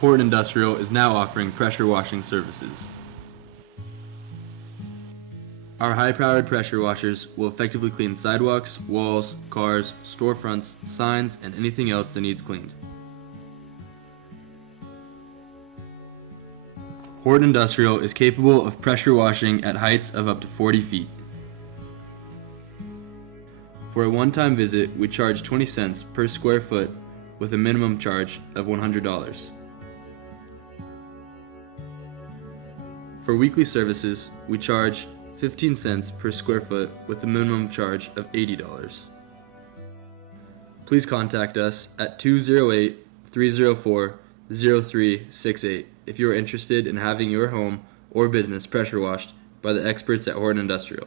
Horton Industrial is now offering pressure washing services. Our high-powered pressure washers will effectively clean sidewalks, walls, cars, storefronts, signs, and anything else that needs cleaned. Horton Industrial is capable of pressure washing at heights of up to 40 feet. For a one-time visit, we charge 20 cents per square foot with a minimum charge of $100. For weekly services, we charge 15 cents per square foot with a minimum charge of $80. Please contact us at 208-304-0368 if you are interested in having your home or business pressure washed by the experts at Horton Industrial.